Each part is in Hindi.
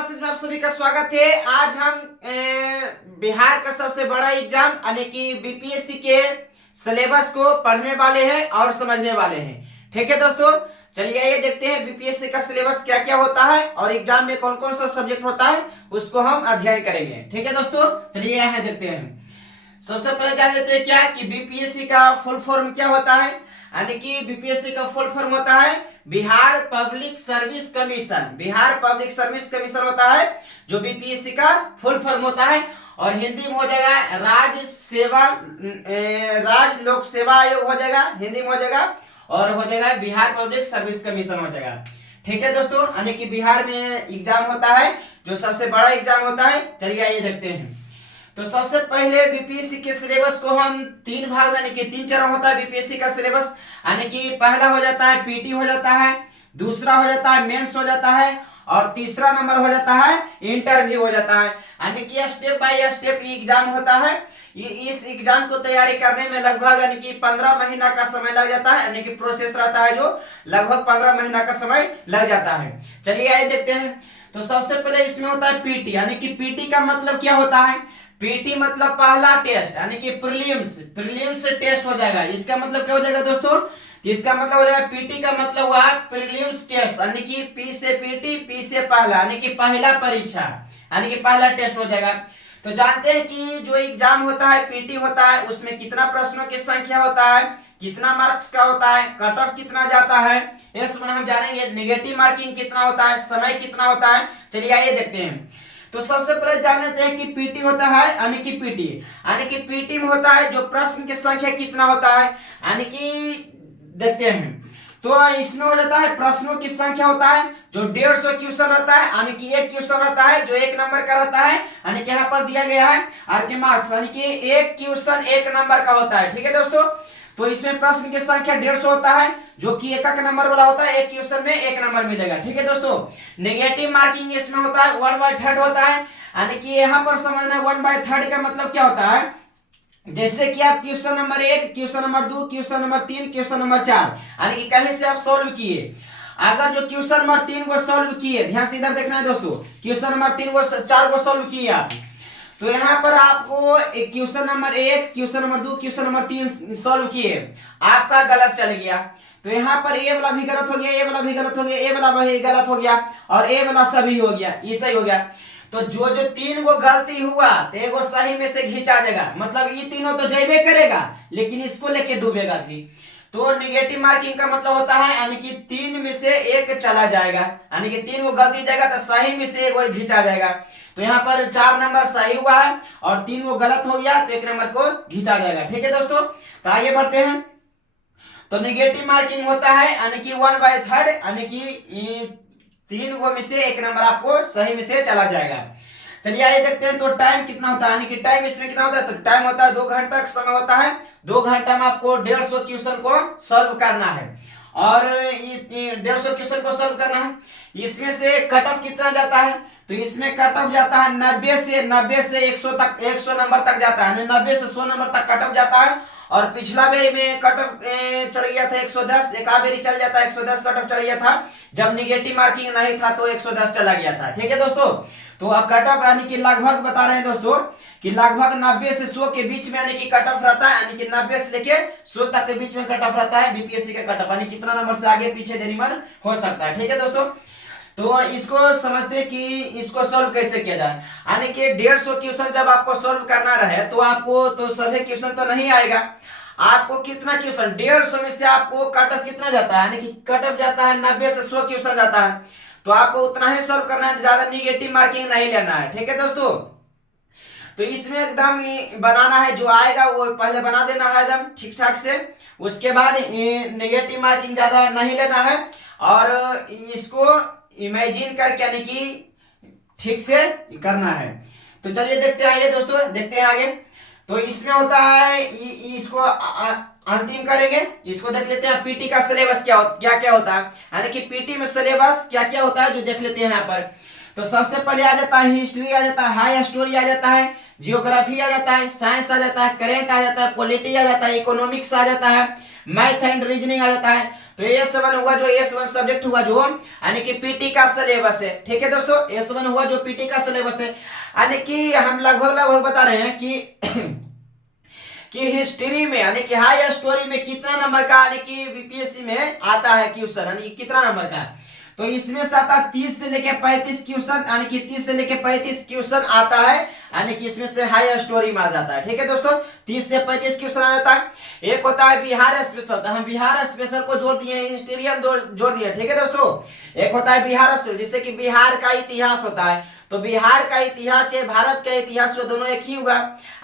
क्लासेस में आप सभी का स्वागत है। आज हम बिहार का सबसे बड़ा एग्जाम यानी कि बीपीएससी के सिलेबस को पढ़ने वाले हैं और समझने वाले हैं। ठीक है दोस्तों, चलिए ये देखते हैं बीपीएससी का सिलेबस क्या क्या होता है और एग्जाम में कौन कौन सा सब्जेक्ट होता है उसको हम अध्ययन करेंगे। ठीक है दोस्तों, चलिए यहाँ देखते हैं। सबसे पहले जान लेते हैं क्या कि बीपीएससी का फुल फॉर्म क्या होता है। यानी कि बीपीएससी का फुल फॉर्म होता है Bihar public service commission. Bihar public service commission होता है जो बीपीएससी का फुल फॉर्म होता है। और हिंदी में हो जाएगा राज्य लोक सेवा आयोग हो जाएगा, हिंदी में हो जाएगा। और हो जाएगा बिहार पब्लिक सर्विस कमीशन हो जाएगा। ठीक है दोस्तों, यानी कि बिहार में एग्जाम होता है जो सबसे बड़ा एग्जाम होता है। चलिए आइए देखते हैं। तो सबसे पहले बीपीएससी के सिलेबस को हम तीन भाग यानी कि तीन चरण होता है बीपीएससी का सिलेबस। यानी कि पहला हो जाता है पीटी हो जाता है, दूसरा हो जाता है मेंस हो जाता है और तीसरा नंबर हो जाता है इंटरव्यू हो जाता है। यानी कि स्टेप बाय स्टेप एग्जाम होता है। इस एग्जाम को तैयारी करने में लगभग यानी कि 15 महीना का समय लग जाता है। यानी कि प्रोसेस रहता है जो लगभग 15 महीना का समय लग जाता है। चलिए आइए देखते हैं। तो सबसे पहले इसमें होता है पीटी। यानी कि पीटी का मतलब क्या होता है? पीटी मतलब पहला टेस्ट यानी कि प्रीलिम्स टेस्ट हो जाएगा। इसका मतलब क्या हो जाएगा दोस्तों? इसका मतलब हो जाएगा पीटी का मतलब हुआ प्रीलिम्स टेस्ट यानी कि पी से पीटी, पी से पहला यानी कि पहला परीक्षा यानी कि पहला टेस्ट हो जाएगा। तो जानते हैं कि जो एग्जाम होता है पीटी होता है उसमें कितना प्रश्नों की संख्या होता है, कितना मार्क्स का होता है, कट ऑफ कितना जाता है, ये सब हम जानेंगे। नेगेटिव मार्किंग कितना होता है, समय कितना होता है। चलिए आइए देखते हैं। तो सबसे पहले जान लेते हैं कि पीटी होता है यानी कि पीटी में होता है जो प्रश्न की संख्या कितना होता है। यानी कि देखते हैं तो इसमें हो जाता है प्रश्नों की संख्या होता है जो 150 क्वेश्चन रहता है। यानी कि एक क्वेश्चन रहता है जो 1 नंबर का रहता है। यानी कि यहाँ पर दिया गया है आर के मार्क्स यानी कि एक क्वेश्चन 1 नंबर का होता है। ठीक है दोस्तों, तो इसमें प्रश्न की संख्या 150 होता है जो कि एक नंबर वाला होता है। एक क्वेश्चन में 1 नंबर मिलेगा। ठीक है दोस्तों, नेगेटिव मार्किंग इसमें होता है 1/3 होता है। यानी कि यहाँ पर समझना 1/3 का मतलब क्या होता है। जैसे कि आप question number 1, question number 2, question number 3, question number 4 यानी कि कहीं से आप सोल्व किए। अगर जो क्वेश्चन नंबर 3 को सोल्व किए, ध्यान से इधर देखना है दोस्तों, क्वेश्चन नंबर 3 को 4 को सोल्व किए आप, तो यहाँ पर आपको question number 1, question number 2, question number 3 solve किए, आपका गलत चल गया तो यहाँ पर ए वाला भी गलत हो गया, ए वाला भी गलत हो गया, ए वाला भी गलत हो गया और ए वाला सभी हो गया, ये सही हो गया। तो जो जो 3 को गलती हुआ तो एगो सही में से घिंचा जाएगा। मतलब ये तीनों तो जैबे करेगा लेकिन इसको लेके डूबेगा भी। तो नेगेटिव मार्किंग का मतलब होता है यानी कि 3 में से 1 चला जाएगा। यानी कि 3 को गलती जाएगा तो सही में से 1 और घिंचा जाएगा। तो यहाँ पर 4 नंबर सही हुआ है और 3 वो गलत हो गया तो 1 नंबर को घिंचा जाएगा। ठीक है दोस्तों, तो आइए बढ़ते हैं। तो नेगेटिव मार्किंग होता है यानी कि 1/3 यानी कि 3 को में से 1 नंबर आपको सही में से चला जाएगा। चलिए आइए देखते हैं। तो टाइम कितना होता है, यानी कि टाइम इसमें कितना होता है। तो टाइम होता है 2 घंटा का समय होता है। 2 घंटा में आपको 150 क्वेश्चन को सॉल्व करना है और 150 क्वेश्चन को सॉल्व करना है। इसमें से कट ऑफ कितना जाता है, तो इसमें कट ऑफ जाता है 90 से 100 तक, 100 नंबर तक जाता है। 90 से 100 नंबर तक कट ऑफ जाता है। और पिछला बेरी में कट ऑफ चल गया था 110, एक बेरी चल जाता है 110 कट ऑफ चल गया था। जब निगेटिव मार्किंग नहीं था तो 110 चला गया था। ठीक है दोस्तों, तो कट ऑफ यानी कि लगभग बता रहे हैं दोस्तों कि लगभग 90 से 100 के बीच में यानी कि कट ऑफ रहता है। यानी कि 90 से लेके 100 तक के बीच में कट ऑफ रहता है बीपीएससी का कट ऑफ। यानी कितना नंबर से आगे पीछे डेरिमर हो सकता है। ठीक है दोस्तों, तो इसको समझते कि इसको सॉल्व कैसे किया जाए। यानी कि 150 क्वेश्चन जब आपको सॉल्व करना रहे तो आपको तो सभी क्वेश्चन तो नहीं आएगा। आपको कितना क्वेश्चन 150 में से आपको कट ऑफ कितना जाता है, यानी कि कट ऑफ जाता है 90 से 100 क्वेश्चन जाता है। तो आपको उतना ही सॉल्व करना है, ज्यादा निगेटिव मार्किंग नहीं लेना है। ठीक है दोस्तों, तो इसमें एकदम बनाना है, जो आएगा वो पहले बना देना है एकदम ठीक ठाक से। उसके बाद नेगेटिव मार्किंग ज्यादा नहीं लेना है और इसको इमेजिन करके यानी कि ठीक से करना है। तो चलिए देखते हैं, आइए दोस्तों देखते हैं आगे। तो इसमें होता है इसको अंतिम करेंगे, इसको देख लेते हैं पीटी का सिलेबस क्या क्या होता है। यानी कि पीटी में सिलेबस क्या क्या होता है जो देख लेते हैं यहाँ पर। तो सबसे पहले आ जाता है हिस्ट्री, आ जाता है हाई स्टोरी, आ जाता है जियोग्राफी, आ जाता है साइंस, आ जाता है करेंट, आ जाता है पॉलिटी, आ जाता है इकोनॉमिक्स, आ जाता है मैथ एंड रीजनिंग आ जाता है। तो S1 हुआ जो S1 सब्जेक्ट हुआ जो यानी कि पीटी का सिलेबस है। ठीक है दोस्तों, S1 हुआ जो पीटी का सिलेबस है, यानी कि हम लगभग बता रहे हैं कि हिस्ट्री में यानी कि हाई स्टोरी में कितना नंबर का यानी कि बीपीएससी में आता है क्वेश्चन, यानी कि कितना नंबर का। तो इसमें से आता 30 से लेके 35 क्वेश्चन, यानी कि 30 से लेके 35 क्वेश्चन आता है, यानी कि इसमें से हाई स्टोरी में आ जाता है। ठीक है दोस्तों, 30 से 35 क्वेश्चन आ जाता है। एक होता है बिहार स्पेशल, तो हम बिहार स्पेशल को जोड़ दिए, हिस्ट्री हम जोड़ दिए। ठीक है दोस्तों, एक होता है बिहार स्पेशल जिससे कि बिहार का इतिहास होता है, तो बिहार का इतिहास चाहे भारत का इतिहास वो दोनों एक ही होगा,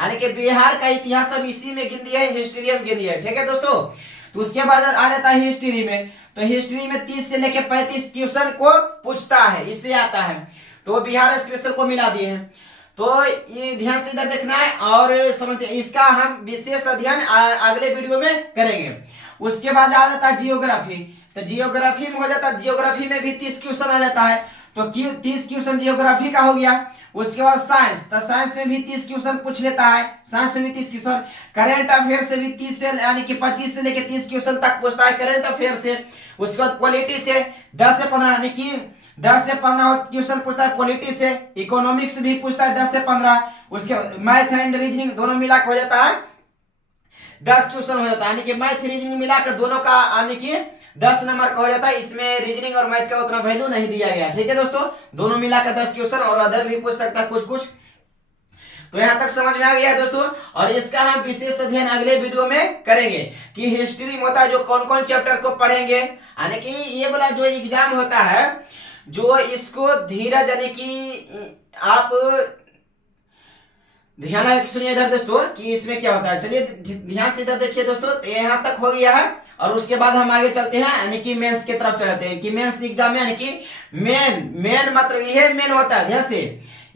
यानी कि बिहार का इतिहास हम इसी में गिन दिया है, हिस्ट्री में गिन दिया है। ठीक है दोस्तों, तो उसके बाद आ जाता है हिस्ट्री में, तो हिस्ट्री में 30 से लेके 35 क्वेश्चन को पूछता है, इससे आता है, तो बिहार स्पेशल को मिला दिए हैं। तो ये ध्यान से इधर देखना है और समझ, इसका हम विशेष अध्ययन अगले वीडियो में करेंगे। उसके बाद आ जाता है जियोग्राफी, तो जियोग्राफी में हो जाता है, जियोग्राफी में भी 30 क्वेश्चन आ जाता है, तो 30 क्वेश्चन जियोग्राफी का हो गया। उसके बाद साइंस, तो साइंस में भी 30 क्वेश्चन पूछ लेता है, साइंस में भी 30 क्वेश्चन। करंट अफेयर से भी 30 से यानी कि 25 से लेकर 30 क्वेश्चन तक पूछता है करंट अफेयर से। उसके बाद पॉलिटी से 10 से 15 यानी कि 10 से 15 क्वेश्चन पूछता है पॉलिटी से। इकोनॉमिक्स भी पूछता है 10 से 15। उसके मैथ एंड रीजनिंग दोनों मिलाकर हो जाता है 10 क्वेश्चन हो जाता है, यानी कि मैथ रीजनिंग मिलाकर दोनों का यानी कि 10 नंबर का हो जाता है। इसमें रीजनिंग और मैथ का उतना वैल्यू नहीं दिया गया। ठीक है दोस्तों, दोनों मिलाकर 10 क्वेश्चन, और अदर भी पूछ सकता है कुछ। तो यहां तक समझ में आ गया है दोस्तों, और इसका हम विशेष अध्ययन अगले वीडियो में करेंगे कि हिस्ट्री में होता है जो कौन कौन चैप्टर को पढ़ेंगे, यानी कि ये वाला जो एग्जाम होता है जो इसको धीरज यानी कि आप ध्यान लगा सुनिए इधर दोस्तों कि इसमें क्या होता है। चलिए ध्यान से इधर देखिए दोस्तों, तो यहाँ तक हो गया है, और उसके बाद हम आगे चलते हैं यानी कि मेंस की तरफ चलते हैं कि मेंस एग्जाम में यानी कि मेन मतलब ये मेन होता है। ध्यान से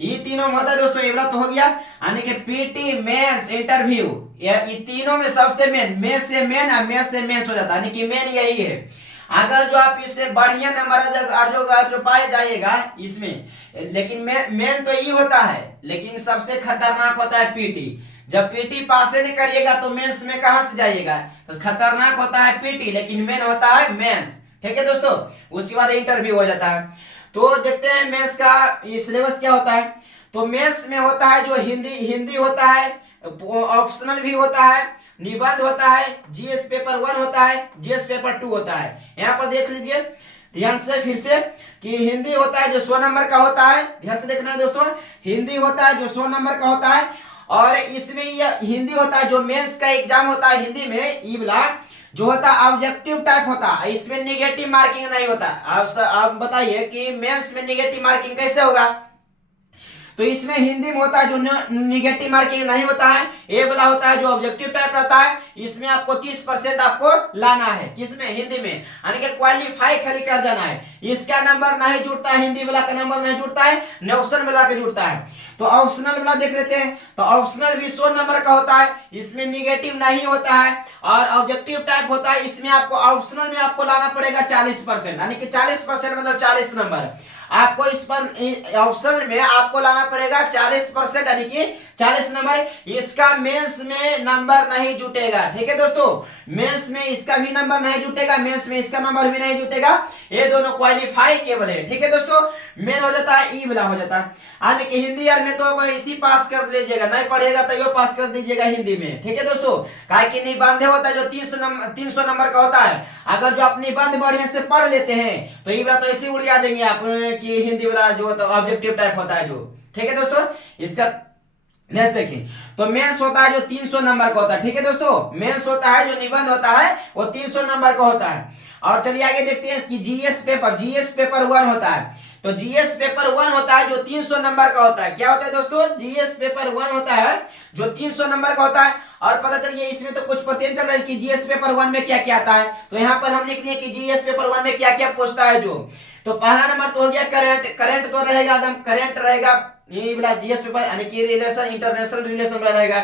ये तीनों में होता है दोस्तों, ये तो हो गया, यानी कि पीटी मेंस इंटरव्यू, ये तीनों में सबसे मेन, मेंस से मेन और मेंस से मेंस हो जाता है, यानी कि मेन यही है। अगर जो आप इससे बढ़िया नंबर जो पाए जाएगा इसमें, लेकिन मेन तो ये होता है, लेकिन सबसे खतरनाक होता है पीटी। जब पीटी पास नहीं करिएगा तो मेंस में कहां से जाइएगा, तो खतरनाक होता है पीटी, लेकिन मेन होता है मेंस। ठीक है दोस्तों, उसके बाद इंटरव्यू हो जाता है। तो देखते हैं मेंस का सिलेबस क्या होता है। तो मेंस में होता है जो हिंदी होता है, ऑप्शनल भी होता है, निबंध होता है, जीएस पेपर 1 होता है, जीएस पेपर 2 होता है। यहाँ पर देख लीजिए ध्यान से फिर से कि हिंदी होता है जो 100 नंबर का होता है, ध्यान से देखना है दोस्तों, हिंदी होता है जो 100 नंबर का होता है, और इसमें यह हिंदी होता है जो मेंस का एग्जाम होता है हिंदी में, ये वाला जो होता है ऑब्जेक्टिव टाइप होता है, इसमें निगेटिव मार्किंग नहीं होता। आप बताइए कि मेंस में निगेटिव मार्किंग कैसे होगा। तो इसमें हिंदी में होता है जो निगेटिव मार्किंग नहीं होता है, ये वाला होता है जो ऑब्जेक्टिव टाइप रहता है, इसमें आपको 30% आपको लाना है, किसमें, हिंदी में, यानी कि क्वालिफाई खाली कर जाना है। इसका नंबर नहीं जुड़ता है, हिंदी वाला का नंबर नहीं जुड़ता है, न ऑप्शन वाला का जुड़ता है। तो ऑप्शनल वाला देख लेते हैं, तो ऑप्शनल भी 100 नंबर का होता है, इसमें निगेटिव नहीं होता है, और ऑब्जेक्टिव टाइप होता है, इसमें आपको ऑप्शनल में आपको लाना पड़ेगा 40%, यानी कि 40% मतलब 40 नंबर आपको इस पर ऑप्शन में आपको लाना पड़ेगा 40%, यानी कि 40 नंबर। इसका मेंस में नंबर नहीं जुटेगा। ठीक है दोस्तों, मेंस में इसका भी नंबर नहीं जुटेगा, मेंस में इसका नंबर भी नहीं जुटेगा, ये दोनों क्वालिफाई केवल है। ठीक है दोस्तों, मेन हो जाता है, ई वाला हो जाता है, यानी कि हिंदी यार में तो इसी पास कर लीजिएगा, नहीं पढ़ेगा तो यो पास कर दीजिएगा हिंदी में। ठीक है दोस्तों, काहे कि निबंध होता है जो 300 नंबर का होता है, अगर जो आप निबंध बढ़िया से पढ़ लेते हैं तो ये बात तो ऐसे उड़िया देंगे आप कि हिंदी वाला जो ऑब्जेक्टिव टाइप होता है जो। ठीक है दोस्तों, इसका नेक्स्ट देखिए, तो मेंस होता है जो 300 नंबर का होता है। ठीक है दोस्तों, मेंस होता है जो निबंध होता है वो 300 नंबर का होता है। और चलिए आगे देखते हैं कि जीएस पेपर 1 होता है। तो जीएस पेपर 1 होता है जो 300 नंबर का होता है। क्या होता है दोस्तों, जीएस पेपर 1 होता है जो 300 नंबर का होता है। और पता चलिए इसमें तो कुछ पता नहीं चल रहा है कि जीएस पेपर 1 में क्या क्या आता है, तो यहाँ पर हम लिख दिए कि जीएस पेपर 1 में क्या क्या पूछता है जो। तो पहला नंबर तो हो गया करंट तो रहेगा, एकदम करंट रहेगा, ये वाला जीएस पेपर, यानी कि रिलेशन, इंटरनेशनल रिलेशन रहेगा।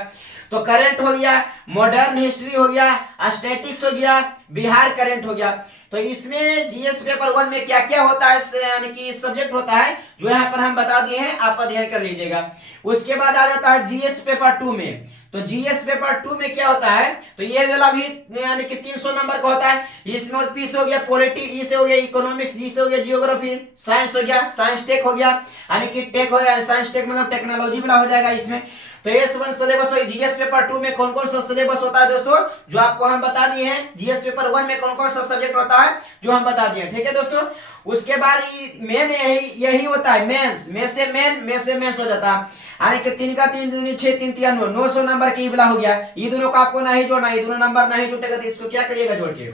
तो करंट हो गया, मॉडर्न हिस्ट्री हो गया, स्टैटिक्स हो गया, बिहार करंट हो गया। तो इसमें जीएस पेपर 1 में क्या क्या होता है, यानी कि सब्जेक्ट होता है जो यहाँ पर हम बता दिए हैं, आप अध्ययन कर लीजिएगा। उसके बाद आ जाता है जीएस पेपर 2 में। तो जीएस पेपर 2 में क्या होता है, तो ये वाला भी यानी कि 300 नंबर का होता है। इसमें पी से हो गया पॉलिटी, ई से हो गया इकोनॉमिक्स, जी से हो गया जियोग्राफी, साइंस हो गया साइंस टेक हो गया, यानी कि टेक हो गया साइंस टेक मतलब टेक्नोलॉजी वाला हो जाएगा इसमें। तो ये सब सिलेबस हो। जीएस पेपर 2 में कौन कौन सा सिलेबस होता है दोस्तों, जो आपको हम बता दिए हैं। जीएस पेपर 1 में कौन कौन सा सब्जेक्ट होता है जो हम बता दिए, ठीक है दोस्तों। उसके बाद मेन यही होता है, मेंस में से मेंस हो जाता है, यानी कि 3 का 3 दूनी 6 3 3 900 नंबर की वाला हो गया। ये दोनों का आपको नहीं जोड़ना, ये दोनों नंबर नहीं जुटेगा तो इसको क्या करिएगा जोड़ के।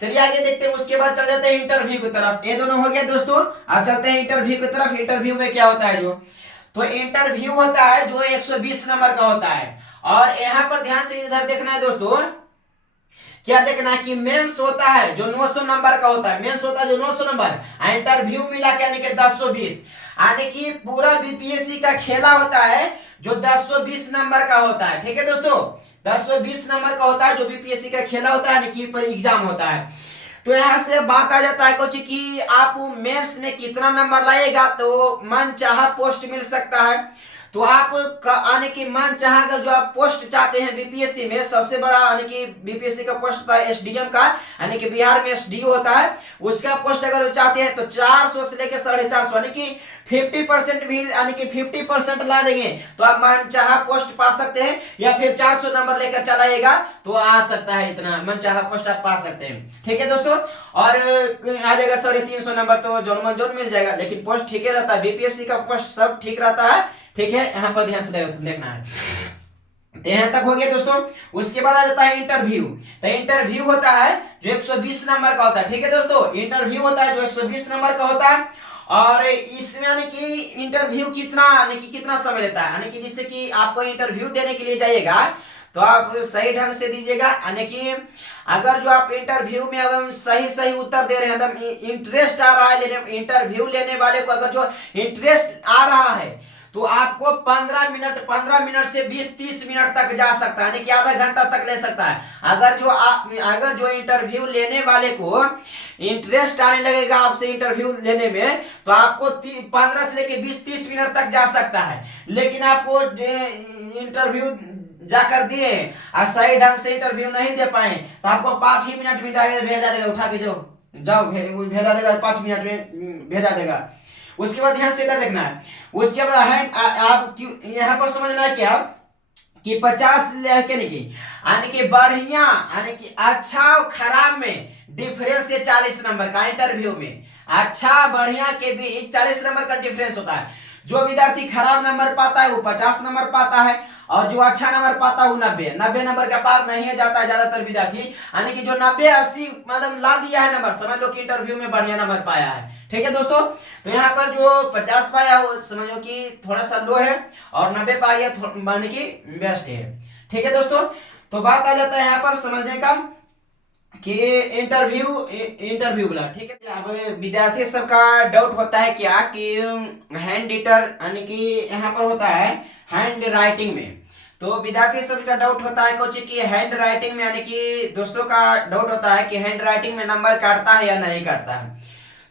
चलिए आगे देखते हैं। उसके बाद चल जाते हैं इंटरव्यू की तरफ। ये दोनों हो गया दोस्तों। अब चलते हैं इंटरव्यू की तरफ। इंटरव्यू में क्या होता है जो, तो इंटरव्यू होता है जो 120 नंबर का होता है। और यहाँ पर ध्यान से इधर देखना है दोस्तों, क्या देखना है कि मेंस होता है जो 900 नंबर का होता है, मेंस होता है जो 900 नंबर, इंटरव्यू मिला के यानी कि 1020, यानी कि पूरा बीपीएससी का खेला होता है जो 1020 नंबर का होता है, ठीक है दोस्तों। 1020 नंबर का होता है जो बीपीएससी का खेला होता है, यानी कि पर एग्जाम होता है। तो यहाँ से बात आ जाता है कुछ कि आप मेंस में कितना नंबर लाएगा तो मन चाहा पोस्ट मिल सकता है। तो आप आने की मन चाहा अगर जो आप पोस्ट चाहते हैं बीपीएससी में, सबसे बड़ा यानी कि बीपीएससी का पोस्ट होता है एसडीएम का, यानी कि बिहार में एसडीओ होता है, उसका पोस्ट अगर जो चाहते हैं तो 400 से लेकर 450 यानी कि 50% भी, यानी कि 50% ला देंगे तो आप मन चाहा पोस्ट पा सकते हैं। या फिर 400 नंबर लेकर चलाइएगा तो आ सकता है, इतना मन चाहा पोस्ट आप पा सकते हैं, ठीक है दोस्तों। और आ जाएगा 350 नंबर तो जोन मन जोन मिल जाएगा, लेकिन पोस्ट ठीक ही रहता है, बीपीएससी का पोस्ट सब ठीक रहता है, ठीक है। यहाँ पर ध्यान से देखना है। तो यहाँ तक हो गया दोस्तों। उसके बाद आ जाता है इंटरव्यू। तो इंटरव्यू होता है जो 120 नंबर का होता है, ठीक है दोस्तों। इंटरव्यू होता है जो 120 नंबर का होता है। और इसमें यानी कि इंटरव्यू कितना, यानी कि कितना समय लेता है, यानी कि जिससे कि आपको इंटरव्यू देने के लिए जाइएगा तो आप सही ढंग से दीजिएगा, यानी कि अगर जो आप इंटरव्यू में अब सही उत्तर दे रहे हैं, एकदम इंटरेस्ट आ रहा है इंटरव्यू लेने वाले को, अगर जो इंटरेस्ट आ रहा है तो आपको 15 मिनट से 20-30 मिनट तक जा सकता है, यानी कि आधा घंटा तक ले सकता है। अगर जो इंटरव्यू लेने वाले को इंटरेस्ट आने लगेगा आपसे इंटरव्यू लेने में, तो आपको 15 से लेकर 20-30 मिनट तक जा सकता है। लेकिन आपको इंटरव्यू जाकर दिए और सही ढंग से इंटरव्यू नहीं दे पाए तो आपको 5 ही मिनट में भेजा देगा, उठा के जाओ भेजा देगा, 5 मिनट में भेजा देगा। उसके बाद ध्यान से इधर देखना है। उसके बाद आप यहाँ पर समझना है क्या कि 50 लेके नहीं, यानी कि बढ़िया, यानी कि अच्छा और खराब में डिफरेंस है 40 नंबर का। इंटरव्यू में अच्छा बढ़िया के बीच 40 नंबर का डिफरेंस होता है। जो विद्यार्थी खराब नंबर पाता है वो 50 नंबर पाता है, और जो अच्छा नंबर पाता है वो 90 नंबर के पार नहीं जाता है ज्यादातर विद्यार्थी, यानी कि जो 90-80 मतलब ला दिया है नंबर, समझ लो कि इंटरव्यू में बढ़िया नंबर पाया है, ठीक है दोस्तों। तो यहाँ पर जो 50 पाया वो समझो कि थोड़ा सा लो है, और 90 पाया माने कि बेस्ट है, ठीक है दोस्तों। तो बात आ जाता है यहाँ पर समझने का कि इंटरव्यू वाला, ठीक है। अब विद्यार्थी सबका डाउट होता है क्या कि हैंड रिटर, यानी कि यहाँ पर होता है हैंड राइटिंग में, तो विद्यार्थी सबका डाउट होता है कुछ कि हैंड राइटिंग में, यानी कि दोस्तों का डाउट होता है कि हैंड राइटिंग में नंबर काटता है या नहीं काटता है।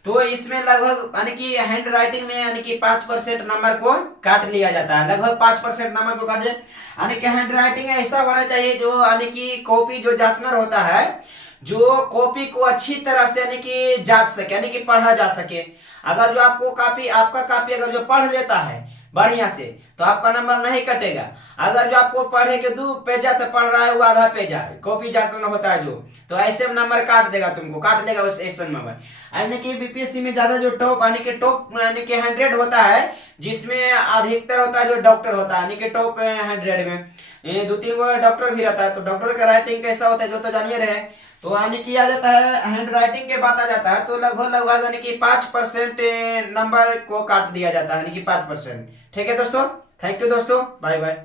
तो इसमें लगभग यानी कि हैंड राइटिंग में यानी कि 5% नंबर को काट लिया जाता है, लगभग 5% नंबर को काट, यानी कि हैंड राइटिंग ऐसा होना चाहिए जो यानी कि कॉपी जो जांचनर होता है जो कॉपी को अच्छी तरह से यानी कि जांच सके, यानी कि पढ़ा जा सके। अगर जो आपका कॉपी अगर जो पढ़ लेता है बढ़िया से तो आपका नंबर नहीं कटेगा। अगर जो आपको पढ़े के 2 पेजा तो पढ़ रहा है वो आधा पेजा कॉपी जांचना होता है जो, तो ऐसे में नंबर काट देगा, तुमको काट लेगा उस ऐसे नंबर। यानी कि बीपीएससी में ज्यादा जो टॉप यानी कि 100 होता है, जिसमें अधिकतर होता है जो डॉक्टर होता है, यानी कि टॉप 100 में 2-3 वो डॉक्टर भी रहता है। तो डॉक्टर का राइटिंग कैसा होता है जो तो जानिए रहे। तो यानी कि आ जाता है हैंड राइटिंग के बात आ जाता है तो लगभग यानी कि 5% नंबर को काट दिया जाता है, यानी कि 5%, ठीक है दोस्तों। थैंक यू दोस्तों, बाय बाय।